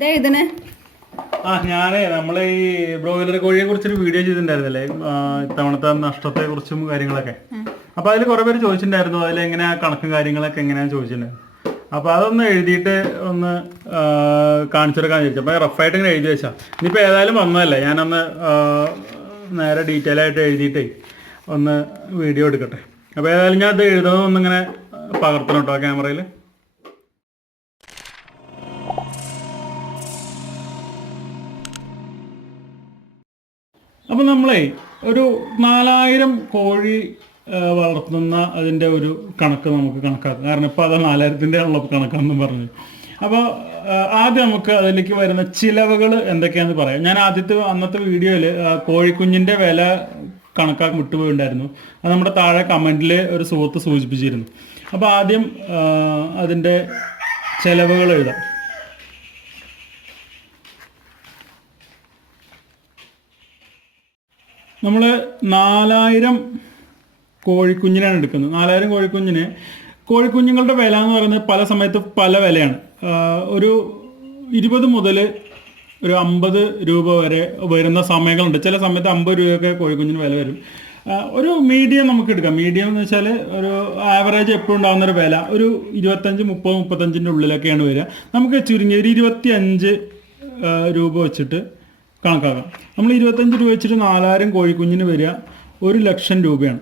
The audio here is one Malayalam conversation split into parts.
എന്താ എഴുതണേ? ആ ഞാനേ നമ്മളെ ഈ ബ്രോയിലർ കോഴിയെ കുറിച്ചൊരു വീഡിയോ ചെയ്തിട്ടുണ്ടായിരുന്നില്ലേ? ഇത്തവണത്തെ നഷ്ടത്തെ കുറിച്ചും കാര്യങ്ങളൊക്കെ. അപ്പൊ അതിൽ കുറെ പേര് ചോദിച്ചിട്ടുണ്ടായിരുന്നു. അതിൽ എങ്ങനെയാ കണക്കും കാര്യങ്ങളൊക്കെ എങ്ങനെയാ ചോദിച്ചിട്ടുണ്ടായിരുന്നു അപ്പൊ അതൊന്ന് എഴുതിയിട്ട് ഒന്ന് കാണിച്ചെടുക്കാൻ ചോദിച്ചു. അപ്പൊ റഫായിട്ട് ഇങ്ങനെ എഴുതി വെച്ചാ. ഇനിയിപ്പോ ഏതായാലും വന്നതല്ലേ? ഞാനൊന്ന് നേരെ ഡീറ്റെയിൽ ആയിട്ട് എഴുതിയിട്ടേ ഒന്ന് വീഡിയോ എടുക്കട്ടെ. അപ്പൊ ഏതായാലും ഞാൻ അത് എഴുതുന്നത് ഒന്നിങ്ങനെ പകർത്തണം കേട്ടോ ക്യാമറയിൽ അപ്പം നമ്മളെ ഒരു നാലായിരം കോഴി വളർത്തുന്ന അതിന്റെ ഒരു കണക്ക് നമുക്ക് കണക്കാക്കാം. കാരണം ഇപ്പോൾ അത് നാലായിരത്തിന്റെ ഉള്ള കണക്കാണെന്ന് പറഞ്ഞു. അപ്പോൾ ആദ്യം നമുക്ക് അതിലേക്ക് വരുന്ന ചിലവുകൾ എന്തൊക്കെയാണെന്ന് പറയാം. ഞാൻ ആദ്യത്തെ അന്നത്തെ വീഡിയോയിൽ കോഴിക്കുഞ്ഞിന്റെ വില കണക്കാക്കി വിട്ടുപോയിണ്ടായിരുന്നു അത് നമ്മുടെ താഴെ കമന്റിൽ ഒരു സുഹൃത്ത് സൂചിപ്പിച്ചിരുന്നു. അപ്പോൾ ആദ്യം അതിന്റെ ചിലവുകൾ എഴുതാം. നമ്മൾ നാലായിരം കോഴിക്കുഞ്ഞിനാണ് എടുക്കുന്നത്. നാലായിരം കോഴിക്കുഞ്ഞിന് കോഴിക്കുഞ്ഞുങ്ങളുടെ വില എന്ന് പറയുന്നത് പല സമയത്ത് പല വിലയാണ്. ഒരു ഇരുപത് മുതൽ ഒരു അമ്പത് രൂപ വരെ വരുന്ന സമയങ്ങളുണ്ട്. ചില സമയത്ത് അമ്പത് രൂപയൊക്കെ കോഴിക്കുഞ്ഞിന് വില വരും. ഒരു മീഡിയം നമുക്ക് എടുക്കാം. മീഡിയം എന്ന് വെച്ചാൽ ഒരു ആവറേജ് എപ്പോഴും ഉണ്ടാകുന്ന ഒരു വില ഒരു ഇരുപത്തഞ്ച് മുപ്പത് മുപ്പത്തഞ്ചിന്റെ ഉള്ളിലൊക്കെയാണ് വരിക. നമുക്ക് ചുരുങ്ങിയ ഒരു ഇരുപത്തി അഞ്ച് രൂപ വെച്ചിട്ട് കണക്കാക്കാം. നമ്മൾ ഇരുപത്തഞ്ച് രൂപ വെച്ചിട്ട് നാലായിരം കോഴിക്കുഞ്ഞിന് വരിക ഒരു ലക്ഷം രൂപയാണ്.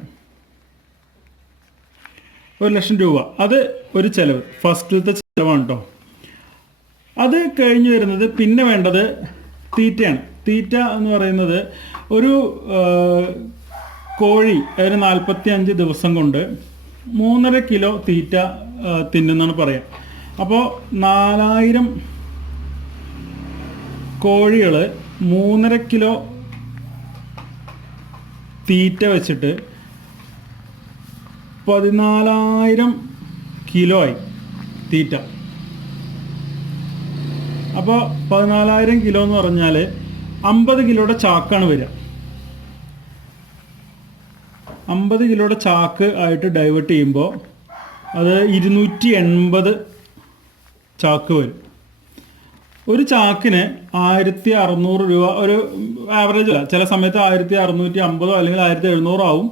ഒരു ലക്ഷം രൂപ. അത് ഒരു ചിലവ്. ഫസ്റ്റിലത്തെ ചിലവാണ് കേട്ടോ അത് കഴിഞ്ഞ് വരുന്നത് പിന്നെ വേണ്ടത് തീറ്റയാണ്. തീറ്റ എന്ന് പറയുന്നത് ഒരു കോഴി ഒരു നാൽപ്പത്തി അഞ്ച് ദിവസം കൊണ്ട് മൂന്നര കിലോ തീറ്റ തിന്നുന്നാണ് പറയാം. അപ്പോൾ നാലായിരം കോഴികൾ മൂന്നര കിലോ തീറ്റ വെച്ചിട്ട് പതിനാലായിരം കിലോ ആയി തീറ്റ. അപ്പോൾ പതിനാലായിരം കിലോ എന്ന് പറഞ്ഞാൽ അമ്പത് കിലോയുടെ ചാക്കാണ് വരിക. അമ്പത് കിലോയുടെ ചാക്ക് ആയിട്ട് ഡൈവേർട്ട് ചെയ്യുമ്പോൾ അത് ഇരുന്നൂറ്റി എൺപത് ചാക്ക് വരും. ഒരു ചാക്കിന് ആയിരത്തി അറുന്നൂറ് രൂപ ഒരു ആവറേജ് അല്ല. ചില സമയത്ത് ആയിരത്തി അറുന്നൂറ്റി അമ്പതോ അല്ലെങ്കിൽ ആയിരത്തി എഴുന്നൂറോ ആവും.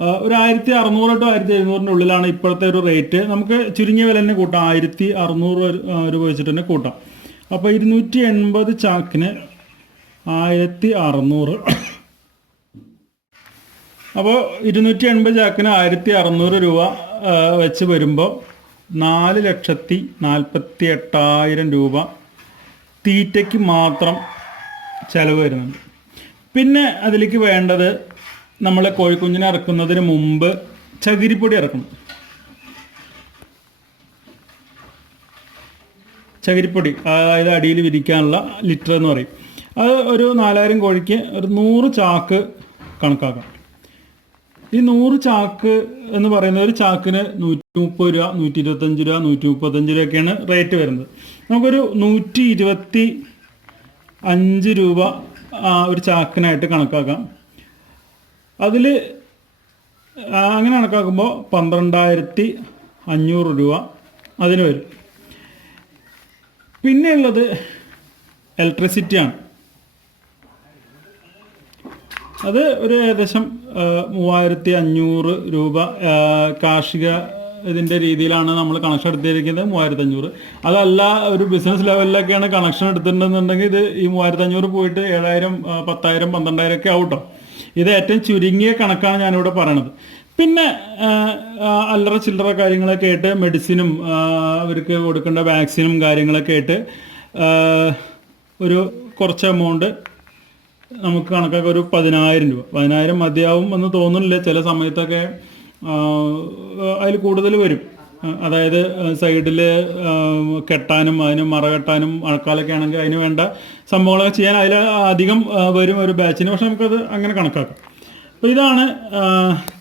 ഒരു ആയിരത്തി അറുന്നൂറ് ടു ആയിരത്തി എഴുന്നൂറിന്റെ ഉള്ളിലാണ് ഇപ്പോഴത്തെ ഒരു റേറ്റ് നമുക്ക് ചുരുങ്ങിയ വില തന്നെ കൂട്ടാം. ആയിരത്തി അറുന്നൂറ് രൂപ വെച്ചിട്ട് തന്നെ കൂട്ടാം. അപ്പോൾ ഇരുന്നൂറ്റി എൺപത് ചാക്കിന് ആയിരത്തി അറുന്നൂറ്. അപ്പോൾ ഇരുന്നൂറ്റി എൺപത് ചാക്കിന് ആയിരത്തി അറുന്നൂറ് രൂപ വെച്ച് വരുമ്പോൾ നാല് ലക്ഷത്തി നാൽപ്പത്തി എട്ടായിരം രൂപ തീറ്റയ്ക്ക് മാത്രം ചിലവ് വരുന്നുണ്ട്. പിന്നെ അതിലേക്ക് വേണ്ടത് നമ്മൾ കോഴിക്കുഞ്ഞിനെ ഇറക്കുന്നതിന് മുമ്പ് ചകിരിപ്പൊടി ഇറക്കണം. ചകിരിപ്പൊടി അതായത് അടിയിൽ വിരിക്കാനുള്ള ലിറ്റർ എന്ന് പറയും. അത് ഒരു നാലായിരം കോഴിക്ക് ഒരു നൂറ് ചാക്ക് കണക്കാക്കാം. ഈ നൂറ് ചാക്ക് എന്ന് പറയുന്നത് ഒരു ചാക്കിന് നൂറ്റി മുപ്പത് രൂപ നൂറ്റി ഇരുപത്തഞ്ച് രൂപ നൂറ്റി മുപ്പത്തഞ്ച് രൂപയൊക്കെയാണ് റേറ്റ് വരുന്നത്. നമുക്കൊരു നൂറ്റി ഇരുപത്തി അഞ്ച് രൂപ ആ, ഒരു ചാക്കിനായിട്ട് കണക്കാക്കാം. അതിൽ അങ്ങനെ കണക്കാക്കുമ്പോൾ പന്ത്രണ്ടായിരത്തി അഞ്ഞൂറ് രൂപ അതിന് വരും. പിന്നെയുള്ളത് ഇലക്ട്രിസിറ്റിയാണ് അത് ഒരു ഏകദേശം മൂവായിരത്തി അഞ്ഞൂറ് രൂപ കാർഷിക ഇതിന്റെ രീതിയിലാണ് നമ്മൾ കണക്ഷൻ എടുത്തിരിക്കുന്നത് മൂവായിരത്തി അഞ്ഞൂറ് അതല്ല ഒരു ബിസിനസ് ലെവലിലൊക്കെയാണ് കണക്ഷൻ എടുത്തിട്ടുണ്ടെന്നുണ്ടെങ്കിൽ ഇത് ഈ മൂവായിരത്തി അഞ്ഞൂറ് പോയിട്ട് ഏഴായിരം പത്തായിരം പന്ത്രണ്ടായിരം ഒക്കെ ആവട്ടോ ഇത് ഏറ്റവും ചുരുങ്ങിയ കണക്കാണ് ഞാനിവിടെ പറയണത്. പിന്നെ അല്ലറ ചില്ലറ കാര്യങ്ങളൊക്കെ ആയിട്ട് മെഡിസിനും അവർക്ക് കൊടുക്കേണ്ട വാക്സിനും കാര്യങ്ങളൊക്കെ ആയിട്ട് ഒരു കുറച്ച് എമൗണ്ട് നമുക്ക് കണക്കാക്കുക ഒരു പതിനായിരം രൂപ. പതിനായിരം മതിയാവും എന്ന് തോന്നുന്നില്ല. ചില സമയത്തൊക്കെ അതിൽ കൂടുതൽ വരും. അതായത് സൈഡിൽ കെട്ടാനും അതിന് മറ കെട്ടാനും മഴക്കാലൊക്കെ ആണെങ്കിൽ അതിന് വേണ്ട സംഭവങ്ങളൊക്കെ ചെയ്യാൻ അതിൽ അധികം വരും ഒരു ബാച്ചിന് പക്ഷെ നമുക്കത് അങ്ങനെ കണക്കാക്കാം. അപ്പോൾ ഇതാണ്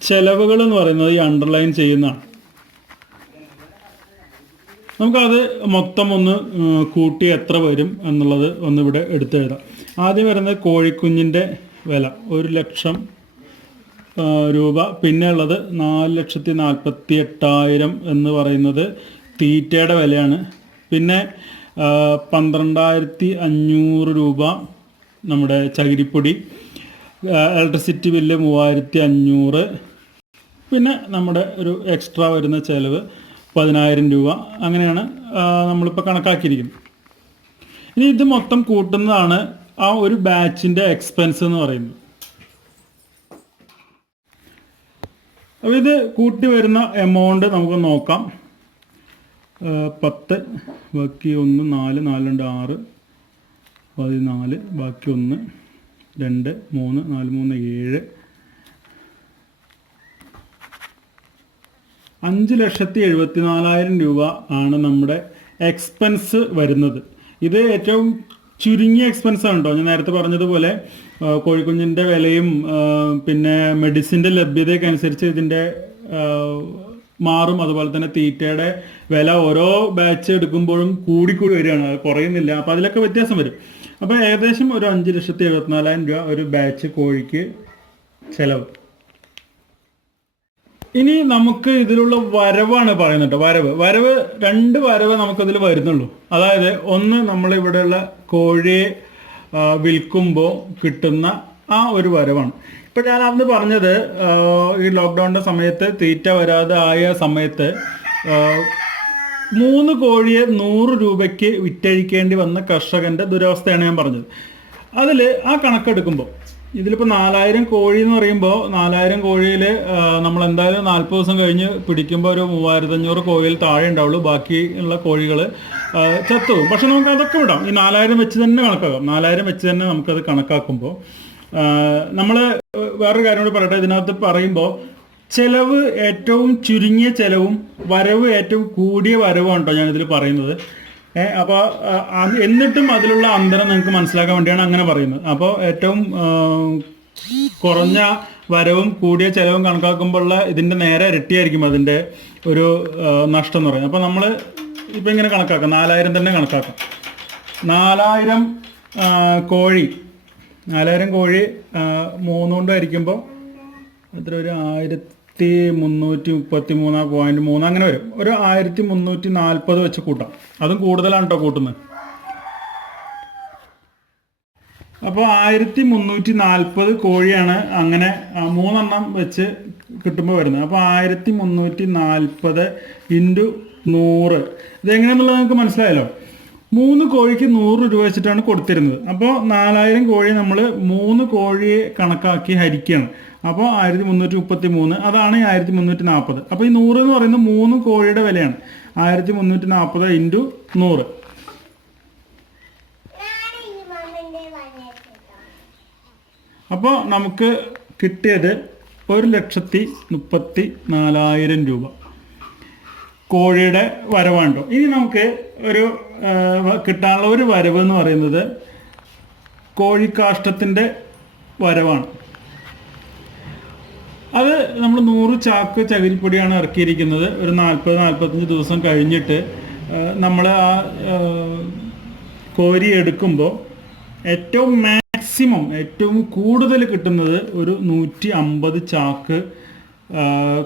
ചിലവുകൾ എന്ന് പറയുന്നത് ഈ അണ്ടർലൈൻ ചെയ്യുന്നതാണ്. നമുക്കത് മൊത്തം ഒന്ന് കൂട്ടി എത്ര വരും എന്നുള്ളത് ഒന്നിവിടെ എടുത്തെഴുതാം ആദ്യം വരുന്നത് കോഴിക്കുഞ്ഞിന്റെ വില ഒരു ലക്ഷം രൂപ. പിന്നെ ഉള്ളത് നാല് ലക്ഷത്തി നാൽപ്പത്തി എട്ടായിരം എന്ന് പറയുന്നത് തീറ്റയുടെ വിലയാണ്. പിന്നെ പന്ത്രണ്ടായിരത്തി അഞ്ഞൂറ് രൂപ നമ്മുടെ ചകിരിപ്പൊടി ഇലക്ട്രിസിറ്റി ബില്ല് മൂവായിരത്തി അഞ്ഞൂറ് പിന്നെ നമ്മുടെ ഒരു എക്സ്ട്രാ വരുന്ന ചിലവ് പതിനായിരം രൂപ. അങ്ങനെയാണ് നമ്മളിപ്പോൾ കണക്കാക്കിയിരിക്കുന്നത്. ഇനി ഇത് മൊത്തം കൂട്ടുന്നതാണ് ആ ഒരു ബാച്ചിന്റെ എക്സ്പെൻസ് എന്ന് പറയുന്നത്. അപ്പോൾ ഇത് കൂട്ടി വരുന്ന എമൗണ്ട് നമുക്ക് നോക്കാം. പത്ത് ബാക്കി ഒന്ന് നാല് നാല് രണ്ട് ആറ് പതിനാല് ബാക്കി ഒന്ന് രണ്ട് മൂന്ന് നാല് മൂന്ന് ഏഴ്. അഞ്ച് ലക്ഷത്തി എഴുപത്തി നാലായിരം രൂപ ആണ് നമ്മുടെ എക്സ്പെൻസ് വരുന്നത്. ഇത് ഏറ്റവും ചുരുങ്ങിയ എക്സ്പെൻസ് ആണ് കേട്ടോ ഞാൻ നേരത്തെ പറഞ്ഞതുപോലെ കോഴിക്കുഞ്ഞിന്റെ വിലയും പിന്നെ മെഡിസിന്റെ ലഭ്യതയൊക്കെ അനുസരിച്ച് ഇതിന്റെ മാറും. അതുപോലെ തന്നെ തീറ്റയുടെ വില ഓരോ ബാച്ച് എടുക്കുമ്പോഴും കൂടിക്കൂടി വരികയാണ്. കുറയുന്നില്ല. അപ്പോൾ അതിലൊക്കെ വ്യത്യാസം വരും. അപ്പോൾ ഏകദേശം ഒരു അഞ്ച് ലക്ഷത്തി എഴുപത്തിനാലായിരം രൂപ ഒരു ബാച്ച് കോഴിക്ക് ചിലവ്. ഇനി നമുക്ക് ഇതിലുള്ള വരവാണ് പറയുന്നത് വരവ്. വരവ് രണ്ട് വരവ് നമുക്കതിൽ വരുന്നുള്ളൂ. അതായത് ഒന്ന് നമ്മൾ ഇവിടെയുള്ള കോഴിയെ വിൽക്കുമ്പോൾ കിട്ടുന്ന ആ ഒരു വരവാണ്. ഇപ്പൊ ഞാൻ അന്ന് പറഞ്ഞത് ഈ ലോക്ക്ഡൗണിന്റെ സമയത്ത് തീറ്റ വരാതെ ആയ സമയത്ത് മൂന്ന് കോഴിയെ നൂറ് രൂപയ്ക്ക് വിറ്റഴിക്കേണ്ടി വന്ന കർഷകന്റെ ദുരവസ്ഥയാണ് ഞാൻ പറഞ്ഞത്. അതിൽ ആ കണക്കെടുക്കുമ്പോൾ ഇതിലിപ്പോൾ നാലായിരം കോഴി എന്ന് പറയുമ്പോൾ നാലായിരം കോഴിയിൽ നമ്മൾ എന്തായാലും നാൽപ്പത് ദിവസം കഴിഞ്ഞ് പിടിക്കുമ്പോൾ ഒരു മൂവായിരത്തഞ്ഞൂറ് കോഴിയിൽ താഴെ ഉണ്ടാവുള്ളൂ ബാക്കിയുള്ള കോഴികൾ ചത്തുപോകും പക്ഷെ നമുക്ക് അതൊക്കെ വിടാം. ഈ നാലായിരം വെച്ച് തന്നെ കണക്കാക്കാം. നാലായിരം വെച്ച് തന്നെ നമുക്കത് കണക്കാക്കുമ്പോൾ നമ്മൾ വേറൊരു കാര്യം കൂടി പറയട്ടെ. ഇതിനകത്ത് പറയുമ്പോൾ ചെലവ് ഏറ്റവും ചുരുങ്ങിയ ചെലവും വരവ് ഏറ്റവും കൂടിയ വരവാണ് കേട്ടോ ഞാനിതിൽ പറയുന്നത്. അപ്പോൾ എന്നിട്ടും അതിലുള്ള അന്തരം നിങ്ങൾക്ക് മനസ്സിലാക്കാൻ വേണ്ടിയാണ് അങ്ങനെ പറയുന്നത്. അപ്പോൾ ഏറ്റവും കുറഞ്ഞ വരവും കൂടിയ ചെലവും കണക്കാക്കുമ്പോഴുള്ള ഇതിന്റെ നേരെ ഇരട്ടിയായിരിക്കും അതിന്റെ ഒരു നഷ്ടം എന്ന് പറയുന്നത്. അപ്പോൾ നമ്മൾ ഇപ്പം ഇങ്ങനെ കണക്കാക്കാം. നാലായിരം തന്നെ കണക്കാക്കാം. നാലായിരം കോഴി. നാലായിരം കോഴി മൂന്നുകൊണ്ടായിരിക്കുമ്പോൾ എത്ര ഒരു ആയിരത്തി മുന്നൂറ്റി മുപ്പത്തി മൂന്ന് പോയിന്റ് മൂന്ന് അങ്ങനെ വരും. ഒരു ആയിരത്തി മുന്നൂറ്റി നാൽപ്പത് വെച്ച് കൂട്ടാം. അതും കൂടുതലാണ് കേട്ടോ കൂട്ടുന്നത് അപ്പോൾ ആയിരത്തി മുന്നൂറ്റി നാൽപ്പത് കോഴിയാണ് അങ്ങനെ മൂന്നെണ്ണം വെച്ച് കിട്ടുമ്പോൾ വരുന്നത്. അപ്പോൾ ആയിരത്തി മുന്നൂറ്റി നാൽപ്പത് ഇന്റു നൂറ്. ഇതെങ്ങനെയാണെന്നുള്ളത് നിങ്ങൾക്ക് മനസ്സിലായല്ലോ? മൂന്ന് കോഴിക്ക് നൂറ് രൂപ വെച്ചിട്ടാണ് കൊടുത്തിരുന്നത്. അപ്പോൾ നാലായിരം കോഴി നമ്മൾ മൂന്ന് കോഴിയെ കണക്കാക്കി ഹരിക്കുകയാണ്. അപ്പോൾ ആയിരത്തി മുന്നൂറ്റി മുപ്പത്തി മൂന്ന് അതാണ് ആയിരത്തി മുന്നൂറ്റി നാൽപ്പത് അപ്പോൾ ഈ നൂറ് എന്ന് പറയുന്നത് മൂന്ന് കോഴിയുടെ വിലയാണ്. ആയിരത്തി മുന്നൂറ്റി നാൽപ്പത് ഇന്റു നൂറ്. അപ്പോൾ നമുക്ക് കിട്ടിയത് ഒരു ലക്ഷത്തി മുപ്പത്തി നാലായിരം രൂപ. കോഴിയുടെ വരവാണ്ടോ? ഇനി നമുക്ക് ഒരു കിട്ടാനുള്ള ഒരു വരവ് എന്ന് പറയുന്നത് കോഴിക്കാഷ്ടത്തിന്റെ വരവാണ്. അത് നമ്മൾ നൂറ് ചാക്ക് ചകിരിപ്പൊടിയാണ് ഇറക്കിയിരിക്കുന്നത്. ഒരു നാൽപ്പത് നാൽപ്പത്തഞ്ച് ദിവസം കഴിഞ്ഞിട്ട് നമ്മൾ ആ കോരി എടുക്കുമ്പോൾ ഏറ്റവും മാക്സിമം ഏറ്റവും കൂടുതൽ കിട്ടുന്നത് ഒരു നൂറ്റി അമ്പത് ചാക്ക്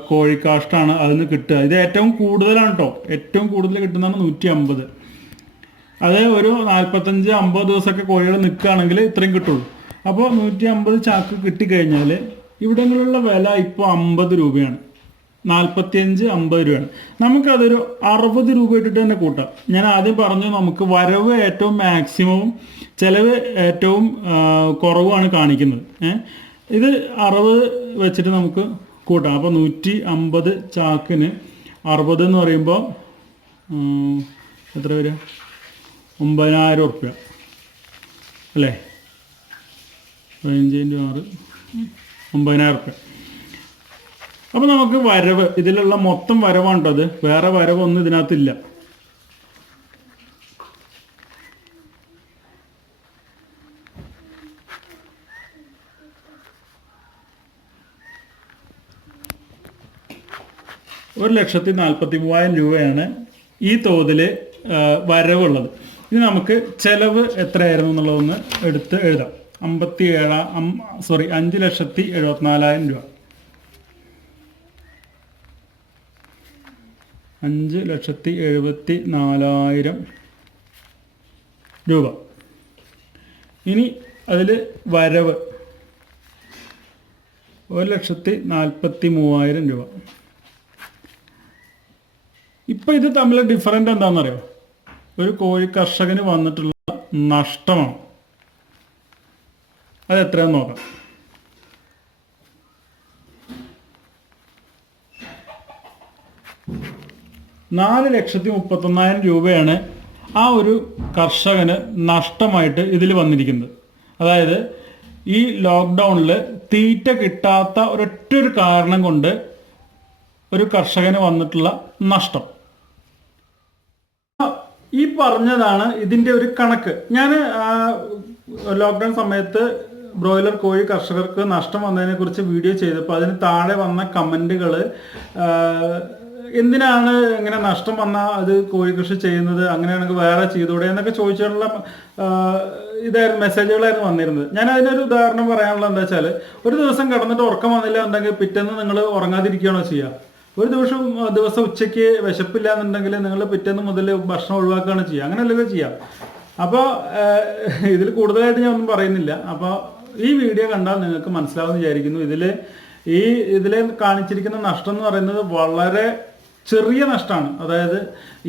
കോഴിക്കാഷ്ടാണ് അതിൽ നിന്ന് കിട്ടുക. ഇത് ഏറ്റവും കൂടുതലാണ് കേട്ടോ ഏറ്റവും കൂടുതൽ കിട്ടുന്നതാണ് നൂറ്റി അമ്പത് അത് ഒരു നാൽപ്പത്തഞ്ച് അമ്പത് ദിവസമൊക്കെ കോഴികൾ നിൽക്കുകയാണെങ്കിൽ ഇത്രയും കിട്ടുള്ളൂ. അപ്പോൾ നൂറ്റി അമ്പത് ചാക്ക് കിട്ടിക്കഴിഞ്ഞാൽ ഇവിടങ്ങളിലുള്ള വില ഇപ്പോൾ അമ്പത് രൂപയാണ്. നാൽപ്പത്തിയഞ്ച് അമ്പത് രൂപയാണ്. നമുക്കതൊരു അറുപത് രൂപ ഇട്ടിട്ട് തന്നെ കൂട്ടാം. ഞാൻ ആദ്യം പറഞ്ഞു നമുക്ക് വരവ് ഏറ്റവും മാക്സിമവും ചിലവ് ഏറ്റവും കുറവുമാണ് കാണിക്കുന്നത്. ഇത് അറുപത് വെച്ചിട്ട് നമുക്ക് കൂട്ടാം. അപ്പോൾ നൂറ്റി അമ്പത് ചാക്കിന് അറുപത് എന്ന് പറയുമ്പോൾ എത്ര വരിക ഒമ്പതിനായിരം ഉറുപ്യ അല്ലേ? പതിനഞ്ചിന്റെ ആറ്. ഒമ്പതിനായിരം റുപ്യ. അപ്പോൾ നമുക്ക് വരവ് ഇതിലുള്ള മൊത്തം വരവാണ് അത് വേറെ വരവൊന്നും ഇതിനകത്തില്ല. ഒരു ലക്ഷത്തി നാൽപ്പത്തി മൂവായിരം രൂപയാണ് ഈ തോതിൽ വരവുള്ളത്. ഇനി നമുക്ക് ചെലവ് എത്രയായിരുന്നു എന്നുള്ളതൊന്ന് എടുത്ത് എഴുതാം. അമ്പത്തി ഏഴാ സോറി അഞ്ച് ലക്ഷത്തി എഴുപത്തിനാലായിരം രൂപ. അഞ്ച് ലക്ഷത്തി എഴുപത്തി നാലായിരം രൂപ. ഇനി അതിൽ വരവ്. ഒരു ലക്ഷത്തി നാൽപ്പത്തി മൂവായിരം രൂപ. ഇപ്പം ഇത് തമ്മിൽ ഡിഫറന്റ് എന്താണെന്നറിയോ ഒരു കോഴി കർഷകന് വന്നിട്ടുള്ള നഷ്ടമാണ്. അത് എത്രയാന്ന് നോക്കാം. നാല് ലക്ഷത്തി മുപ്പത്തൊന്നായിരം രൂപയാണ് ആ ഒരു കർഷകന് നഷ്ടമായിട്ട് ഇതിൽ വന്നിരിക്കുന്നത്. അതായത് ഈ ലോക്ക്ഡൗണിൽ തീറ്റ കിട്ടാത്ത ഒരൊറ്റ ഒരു കാരണം കൊണ്ട് ഒരു കർഷകന് വന്നിട്ടുള്ള നഷ്ടം. ഈ പറഞ്ഞതാണ് ഇതിന്റെ ഒരു കണക്ക്. ഞാൻ ലോക്ക്ഡൗൺ സമയത്ത് ബ്രോയിലർ കോഴി കർഷകർക്ക് നഷ്ടം വന്നതിനെ കുറിച്ച് വീഡിയോ ചെയ്തപ്പോൾ അതിന് താഴെ വന്ന കമന്റുകൾ എന്തിനാണ് ഇങ്ങനെ നഷ്ടം വന്നാൽ അത് കോഴി കൃഷി ചെയ്യുന്നത്? അങ്ങനെയാണെങ്കിൽ വേറെ ചെയ്തൂടെ എന്നൊക്കെ ചോദിച്ചിട്ടുള്ള ഇതായിരുന്നു മെസ്സേജുകളായിരുന്നു വന്നിരുന്നത്. ഞാൻ അതിനൊരു ഉദാഹരണം പറയാനുള്ളത് എന്താ വെച്ചാൽ ഒരു ദിവസം കിടന്നിട്ട് ഉറക്കം വന്നില്ല എന്നുണ്ടെങ്കിൽ പിറ്റേന്ന് നിങ്ങൾ ഉറങ്ങാതിരിക്കുകയാണോ ചെയ്യുക? ഒരു ദിവസം ദിവസം ഉച്ചയ്ക്ക് വിശപ്പില്ല എന്നുണ്ടെങ്കിൽ നിങ്ങൾ പിറ്റേന്ന് മുതൽ ഭക്ഷണം ഒഴിവാക്കുകയാണ് ചെയ്യുക. അങ്ങനെയല്ലല്ലോ ചെയ്യാം അപ്പോൾ ഇതിൽ കൂടുതലായിട്ട് ഞാൻ ഒന്നും പറയുന്നില്ല. അപ്പോൾ ഈ വീഡിയോ കണ്ടാൽ നിങ്ങൾക്ക് മനസ്സിലാവുമെന്ന് വിചാരിക്കുന്നു. ഇതിൽ ഈ ഇതിൽ കാണിച്ചിരിക്കുന്ന നഷ്ടം എന്ന് പറയുന്നത് വളരെ ചെറിയ നഷ്ടമാണ്. അതായത്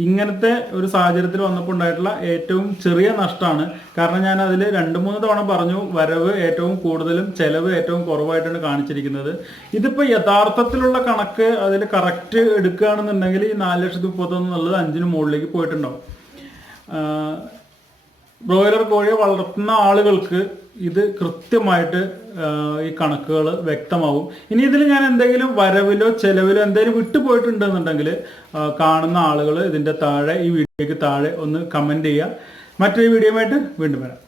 ഇങ്ങനത്തെ ഒരു സാഹചര്യത്തിൽ വന്നപ്പോൾ ഉണ്ടായിട്ടുള്ള ഏറ്റവും ചെറിയ നഷ്ടമാണ്. കാരണം ഞാൻ അതിൽ രണ്ട് മൂന്ന് തവണ പറഞ്ഞു വരവ് ഏറ്റവും കൂടുതലും ചെലവ് ഏറ്റവും കുറവായിട്ടാണ് കാണിച്ചിരിക്കുന്നത്. ഇതിപ്പോൾ യഥാർത്ഥത്തിലുള്ള കണക്ക് അതിൽ കറക്റ്റ് എടുക്കുകയാണെന്നുണ്ടെങ്കിൽ ഈ നാല് ലക്ഷത്തി മുപ്പത്തൊന്ന് എന്നുള്ളത് അഞ്ചിന് മുകളിലേക്ക് പോയിട്ടുണ്ടാവും. ബ്രോയിലർ കോഴിയെ വളർത്തുന്ന ആളുകൾക്ക് ഇത് കൃത്യമായിട്ട് ഈ കണക്കുകൾ വ്യക്തമാവും. ഇനി ഇതിൽ ഞാൻ എന്തെങ്കിലും വരവിലോ ചെലവിലോ എന്തെങ്കിലും വിട്ടുപോയിട്ടുണ്ടെന്നുണ്ടെങ്കിൽ കാണുന്ന ആളുകൾ ഇതിന്റെ താഴെ ഈ വീഡിയോയ്ക്ക് താഴെ ഒന്ന് കമന്റ് ചെയ്യുക. മറ്റൊരു വീഡിയോയുമായിട്ട് വീണ്ടും വരാം.